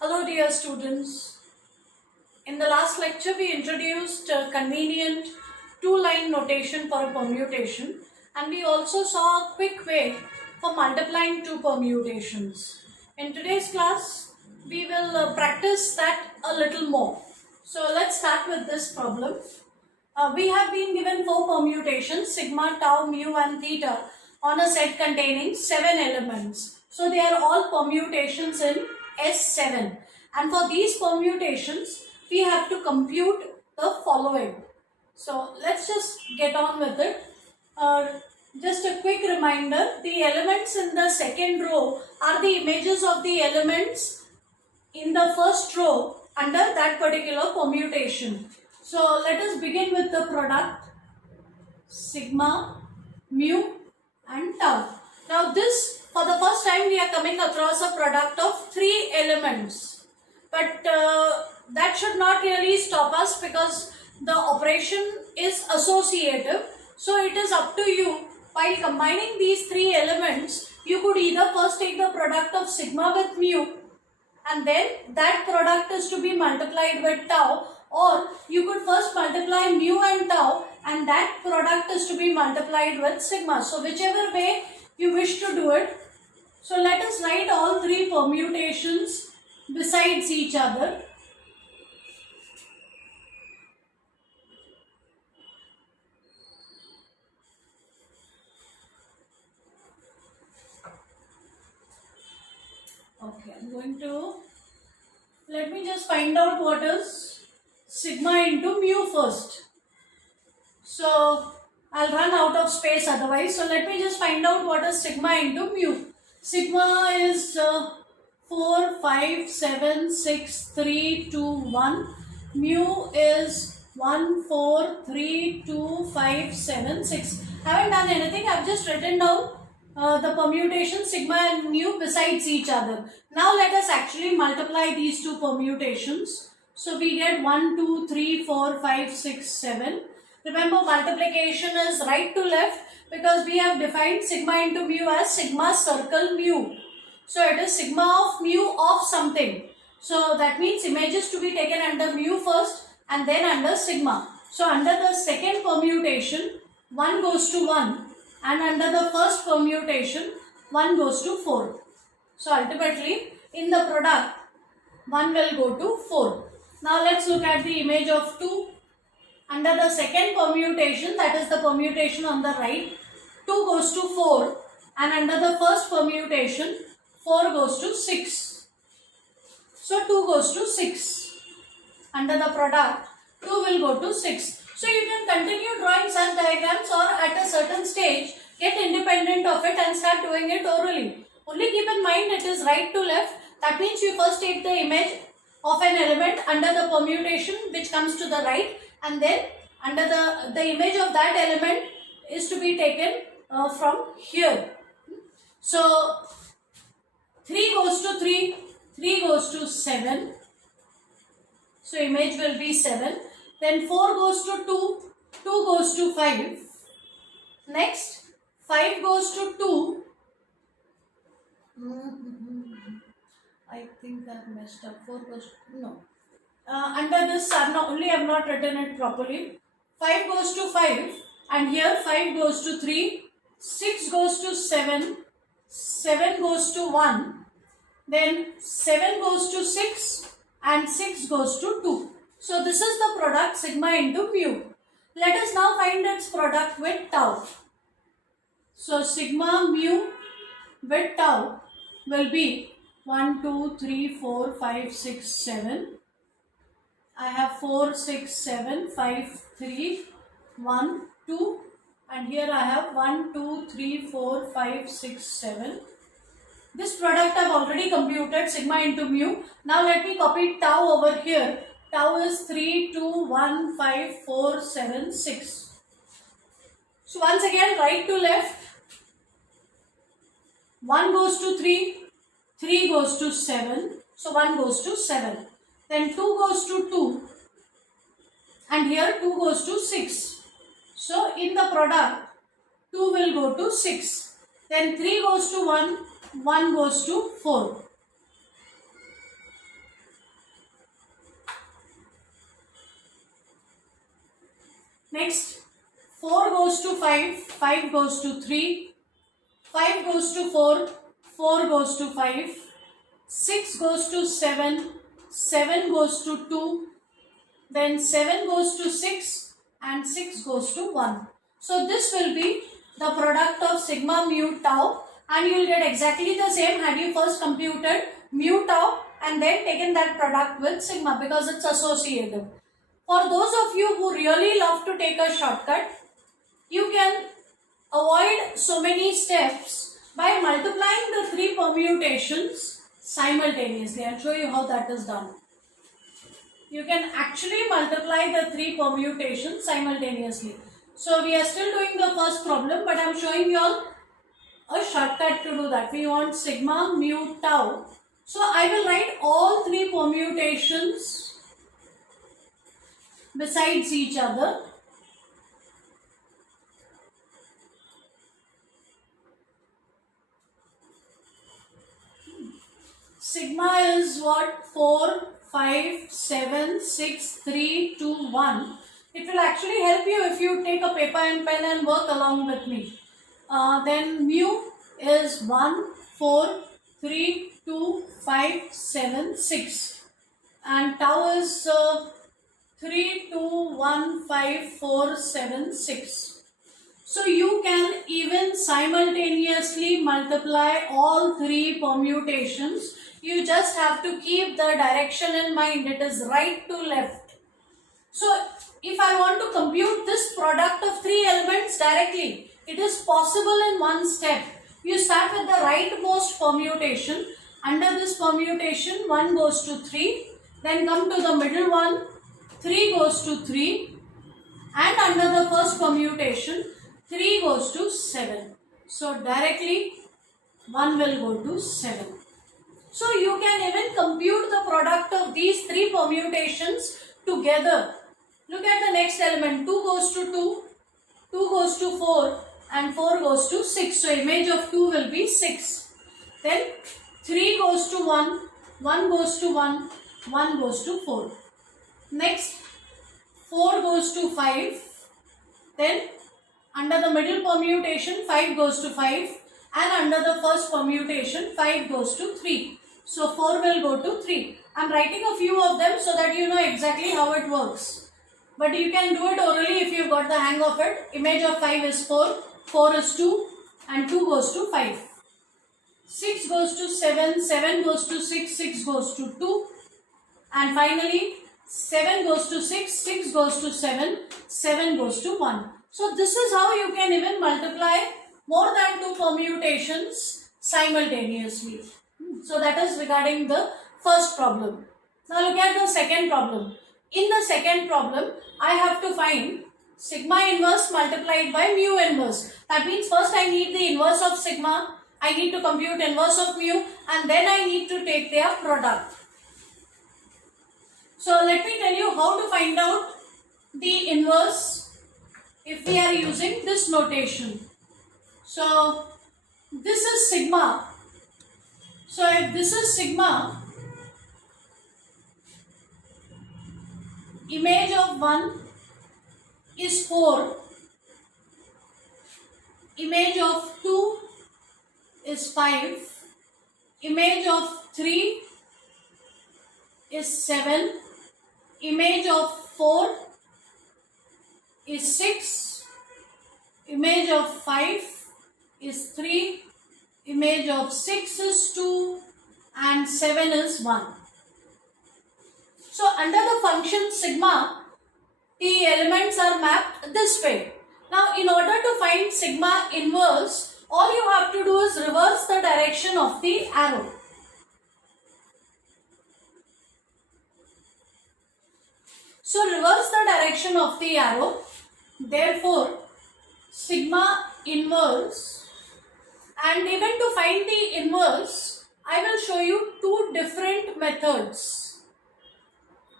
Hello dear students. In the last lecture we introduced a convenient two-line notation for a permutation, and we also saw a quick way for multiplying two permutations. In today's class we will practice that a little more. So let's start with this problem. We have been given four permutations, sigma, tau, mu and theta, on a set containing 7 elements. So they are all permutations in S7, and for these permutations we have to compute the following. So let's just get on with it. Just a quick reminder, the elements in the second row are the images of the elements in the first row under that particular permutation. So let us begin with the product sigma, mu and tau. Now this, for the first time we are coming across a product of 3 elements, but that should not really stop us because the operation is associative. So it is up to you. While combining these 3 elements, you could either first take the product of sigma with mu, and then that product is to be multiplied with tau, or you could first multiply mu and tau and that product is to be multiplied with sigma. So whichever way you wish to do it. So let us write all 3 permutations besides each other. Okay, I'm going to, let me just find out what is sigma into mu first. So I'll run out of space otherwise. So let me just find out what is sigma into mu. Sigma is 4, 5, 7, 6, 3, 2, 1. Mu is 1, 4, 3, 2, 5, 7, 6. I haven't done anything. I've just written down the permutation sigma and mu besides each other. Now let us actually multiply these two permutations. So we get 1, 2, 3, 4, 5, 6, 7. Remember, multiplication is right to left because we have defined sigma into mu as sigma circle mu. So it is sigma of mu of something. So that means images to be taken under mu first and then under sigma. So under the second permutation, 1 goes to 1. And under the first permutation, 1 goes to 4. So ultimately, in the product, 1 will go to 4. Now let's look at the image of 2. Under the second permutation, that is the permutation on the right, 2 goes to 4. And under the first permutation, 4 goes to 6. So 2 goes to 6. Under the product, 2 will go to 6. So you can continue drawing such diagrams, or at a certain stage get independent of it and start doing it orally. Only keep in mind it is right to left. That means you first take the image of an element under the permutation which comes to the right, and then under the image of that element is to be taken from here. So 3 goes to 3, 3 goes to 7. So image will be 7. Then 4 goes to 2, 2 goes to 5. Next, 5 goes to 2. I think I've messed up. 4 goes to, no. Under this, I have not written it properly. 5 goes to 5, and here 5 goes to 3, 6 goes to 7, 7 goes to 1, then 7 goes to 6, and 6 goes to 2. So this is the product sigma into mu. Let us now find its product with tau. So sigma mu with tau will be 1, 2, 3, 4, 5, 6, 7. I have 4, 6, 7, 5, 3, 1, 2, and here I have 1, 2, 3, 4, 5, 6, 7. This product I have already computed, sigma into mu. Now let me copy tau over here. Tau is 3, 2, 1, 5, 4, 7, 6. So once again, right to left. 1 goes to 3, 3 goes to 7. So 1 goes to 7. Then 2 goes to 2. And here 2 goes to 6. So in the product, 2 will go to 6. Then 3 goes to 1, 1 goes to 4. Next, 4 goes to 5, 5 goes to 3, 5 goes to 4, 4 goes to 5, 6 goes to 7, 7 goes to 2, then 7 goes to 6 and 6 goes to 1. So this will be the product of sigma mu tau, and you will get exactly the same had you first computed mu tau and then taken that product with sigma, because it's associative. For those of you who really love to take a shortcut, you can avoid so many steps by multiplying the 3 permutations simultaneously. I'll show you how that is done. You can actually multiply the 3 permutations simultaneously. So we are still doing the first problem, but I'm showing you all a shortcut to do that. We want sigma mu tau. So I will write all 3 permutations besides each other. Sigma is what? 4, 5, 7, 6, 3, 2, 1. It will actually help you if you take a paper and pen and work along with me. Then mu is 1, 4, 3, 2, 5, 7, 6. And tau is 3, 2, 1, 5, 4, 7, 6. So you can even simultaneously multiply all 3 permutations. You just have to keep the direction in mind. It is right to left. So if I want to compute this product of 3 elements directly, it is possible in one step. You start with the rightmost permutation. Under this permutation, 1 goes to 3. Then come to the middle one, 3 goes to 3. And under the first permutation, 3 goes to 7. So directly 1 will go to 7. So you can even compute the product of these 3 permutations together. Look at the next element. 2 goes to 2, 2 goes to 4 and 4 goes to 6. So image of 2 will be 6. Then 3 goes to 1, 1 goes to 1, 1 goes to 4. Next 4 goes to 5. Then under the middle permutation, 5 goes to 5, and under the first permutation, 5 goes to 3. So 4 will go to 3. I am writing a few of them so that you know exactly how it works. But you can do it orally if you got the hang of it. Image of 5 is 4, 4 is 2, and 2 goes to 5. 6 goes to 7, 7 goes to 6, 6 goes to 2. And finally, 7 goes to 6, 6 goes to 7, 7 goes to 1. So this is how you can even multiply more than 2 permutations simultaneously. So that is regarding the first problem. Now look at the second problem. In the second problem, I have to find sigma inverse multiplied by mu inverse. That means first I need the inverse of sigma, I need to compute inverse of mu, and then I need to take their product. So let me tell you how to find out the inverse if we are using this notation. So this is sigma. So if this is sigma, image of 1 is 4, image of 2 is 5, image of 3 is 7, image of 4 is 6, image of 5 is 3, image of 6 is 2, and 7 is 1. So under the function sigma, the elements are mapped this way. Now in order to find sigma inverse, all you have to do is reverse the direction of the arrow. So reverse the direction of the arrow. Therefore, sigma inverse, and even to find the inverse, I will show you 2 different methods.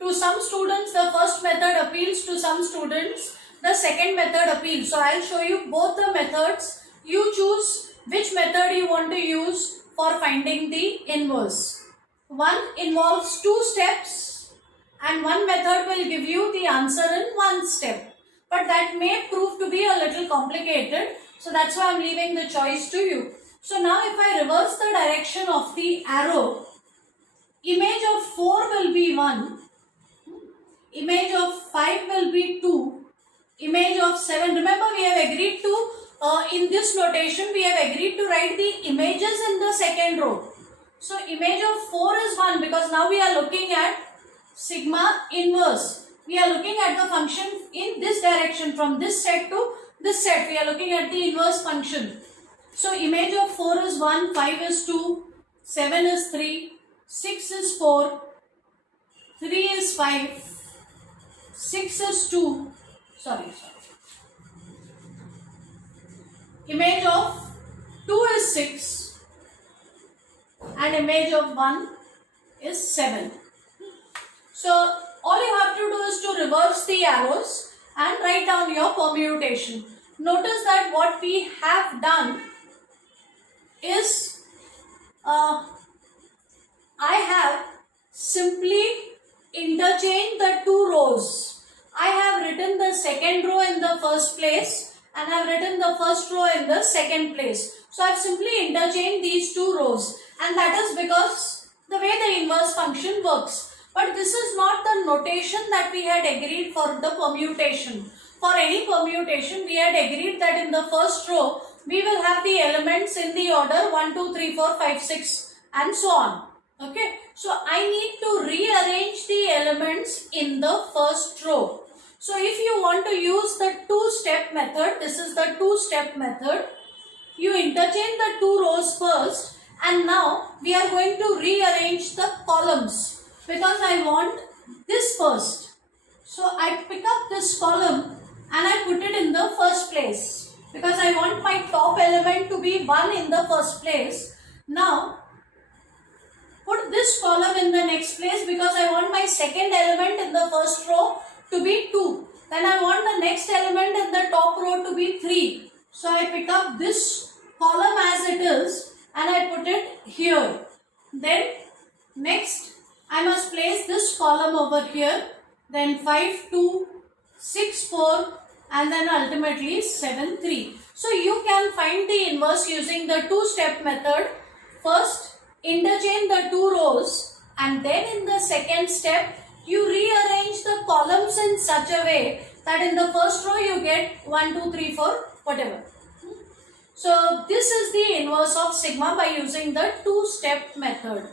To some students, the first method appeals. To some students, the second method appeals. So I will show you both the methods. You choose which method you want to use for finding the inverse. One involves 2 steps, and one method will give you the answer in 1 step. but that may prove to be a little complicated. So that's why I'm leaving the choice to you. So now if I reverse the direction of the arrow, image of 4 will be 1, image of 5 will be 2, image of 7. Remember, we have agreed to, in this notation, we have agreed to write the images in the second row. So image of 4 is 1 because now we are looking at sigma inverse. We are looking at the function in this direction, from this set to this set. We are looking at the inverse function. So image of 4 is 1, 5 is 2, 7 is 3, 6 is 4, 3 is 5, 6 is 2, sorry. Image of 2 is 6 and image of 1 is 7. So all you have to do is to reverse the arrows and write down your permutation. Notice that what we have done is I have simply interchanged the two rows. I have written the second row in the first place and I have written the first row in the second place. So I have simply interchanged these two rows, and that is because the way the inverse function works. But this is not the notation that we had agreed for the permutation. For any permutation, we had agreed that in the first row, we will have the elements in the order 1, 2, 3, 4, 5, 6 and so on. Okay. So I need to rearrange the elements in the first row. So if you want to use the two-step method, this is the two-step method. You interchange the two rows first, and now we are going to rearrange the columns because I want this first. So I pick up this column and I put it in the first place because I want my top element to be 1 in the first place. Now put this column in the next place because I want my second element in the first row to be 2. Then I want the next element in the top row to be 3. So I pick up this column as it is and I put it here. Then next I must place this column over here. Then 5, 2, 6, 4 and then ultimately 7, 3. So you can find the inverse using the two-step method. First, interchange the two rows and then in the second step, you rearrange the columns in such a way that in the first row you get 1, 2, 3, 4, whatever. So this is the inverse of sigma by using the two-step method.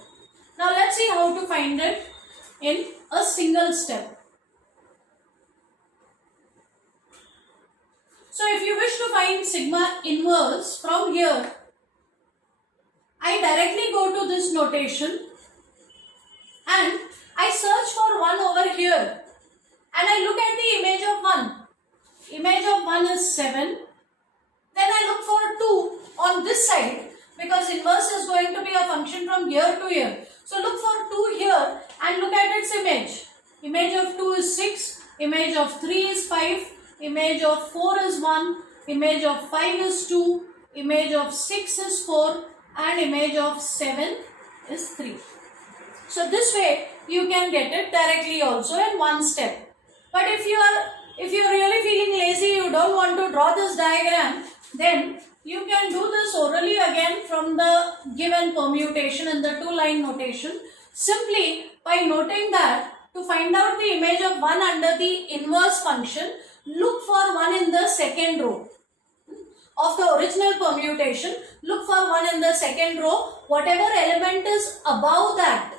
Now let's see how to find it in a single step. So if you wish to find sigma inverse from here, I directly go to this notation and I search for 1 over here and I look at the image of 1. Image of 1 is 7. Then I look for 2 on this side because inverse is going to be a function from here to here. So look for 2 here and look at its image. Image of 2 is 6, image of 3 is 5, image of 4 is 1, image of 5 is 2, image of 6 is 4 and image of 7 is 3. So this way you can get it directly also in one step. But if you are really feeling lazy, you don't want to draw this diagram, then you can do this orally again from the given permutation in the two-line notation, simply by noting that to find out the image of 1 under the inverse function, look for 1 in the second row of the original permutation. Look for 1 in the second row. Whatever element is above that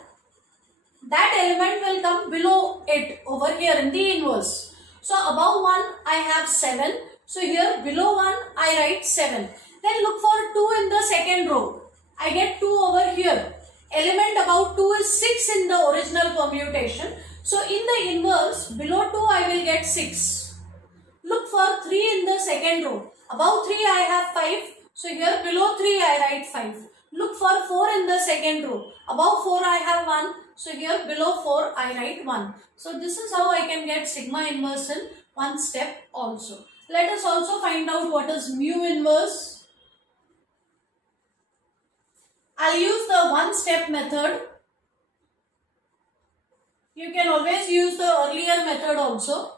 element will come below it over here in the inverse. So above 1 I have 7. So here below 1 I write 7. Then look for 2 in the second row. I get 2 over here. Element above 2 is 6 in the original permutation. So in the inverse, below 2 I will get 6. Look for 3 in the second row. Above 3 I have 5. So here below 3 I write 5. Look for 4 in the second row. Above 4 I have 1. So here below 4 I write 1. So this is how I can get sigma inverse in one step also. Let us also find out what is mu inverse. I'll use the one-step method. You can always use the earlier method also.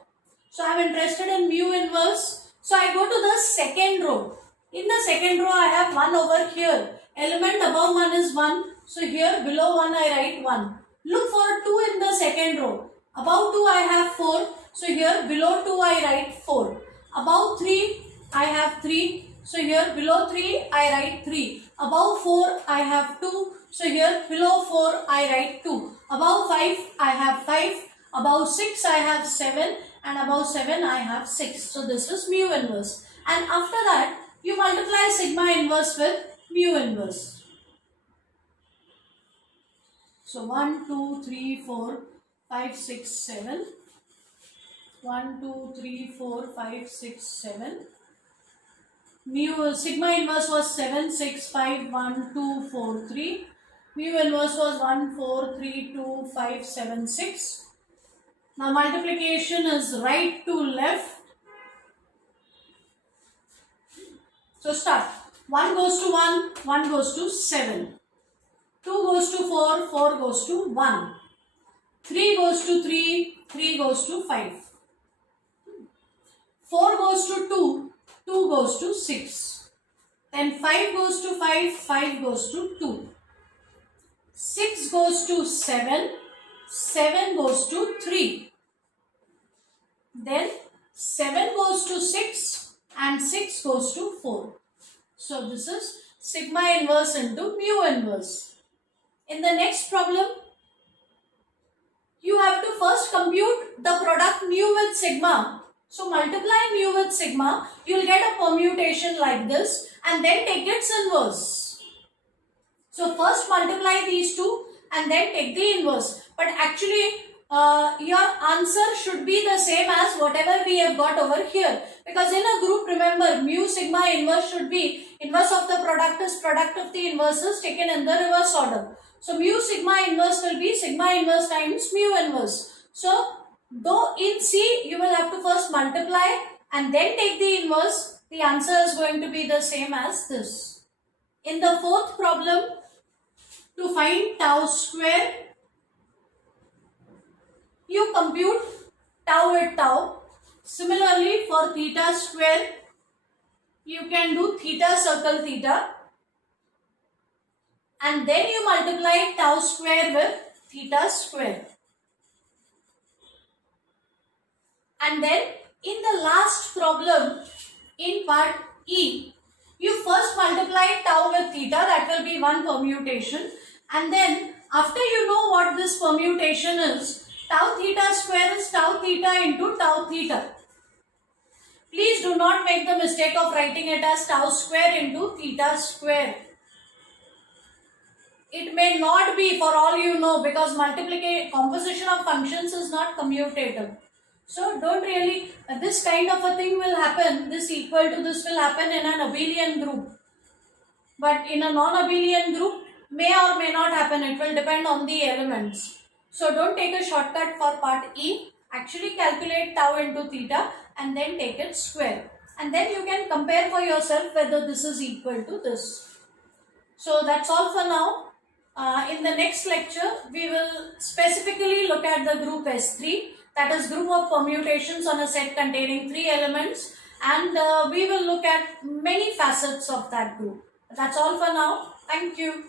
So I am interested in mu inverse. So I go to the second row. In the second row I have 1 over here. Element above 1 is 1. So here below 1 I write 1. Look for 2 in the second row. Above 2 I have 4. So here below 2 I write 4. Above 3 I have 3. So here below 3 I write 3. Above 4 I have 2. So here below 4 I write 2. Above 5 I have 5. Above 6 I have 7. And above 7 I have 6. So this is mu inverse. And after that you multiply sigma inverse with mu inverse. So 1, 2, 3, 4, 5, 6, 7. 1, 2, 3, 4, 5, 6, 7. Mu sigma inverse was 7, 6, 5, 1, 2, 4, 3. Mu inverse was 1, 4, 3, 2, 5, 7, 6. Now multiplication is right to left. So start. 1 goes to 1, 1 goes to 7. 2 goes to 4, 4 goes to 1. 3 goes to 3, 3 goes to 5. 4 goes to 2, 2 goes to 6. Then 5 goes to 5, 5 goes to 2. 6 goes to 7, 7 goes to 3. Then 7 goes to 6 and 6 goes to 4. So this is sigma inverse into mu inverse. In the next problem, you have to first compute the product mu with sigma. So multiply mu with sigma, you will get a permutation like this and then take its inverse. So first multiply these two and then take the inverse. But actually your answer should be the same as whatever we have got over here. Because in a group, remember, mu sigma inverse should be inverse of the product is product of the inverses taken in the reverse order. So mu sigma inverse will be sigma inverse times mu inverse. So though in C you will have to first multiply and then take the inverse, the answer is going to be the same as this. In the fourth problem, to find tau square, you compute tau with tau. Similarly, for theta square, you can do theta circle theta. And then you multiply tau square with theta square. And then in the last problem, in part E, you first multiply tau with theta, that will be one permutation. And then after you know what this permutation is, tau theta square is tau theta into tau theta. Please do not make the mistake of writing it as tau square into theta square. It may not be, for all you know, because composition of functions is not commutative. So don't really, this kind of a thing will happen, this equal to this will happen in an abelian group. But in a non-abelian group, may or may not happen, it will depend on the elements. So don't take a shortcut for part E, actually calculate tau into theta and then take it square. And then you can compare for yourself whether this is equal to this. So that's all for now. In the next lecture, we will specifically look at the group S3, that is group of permutations on a set containing 3 elements, and we will look at many facets of that group. That's all for now. Thank you.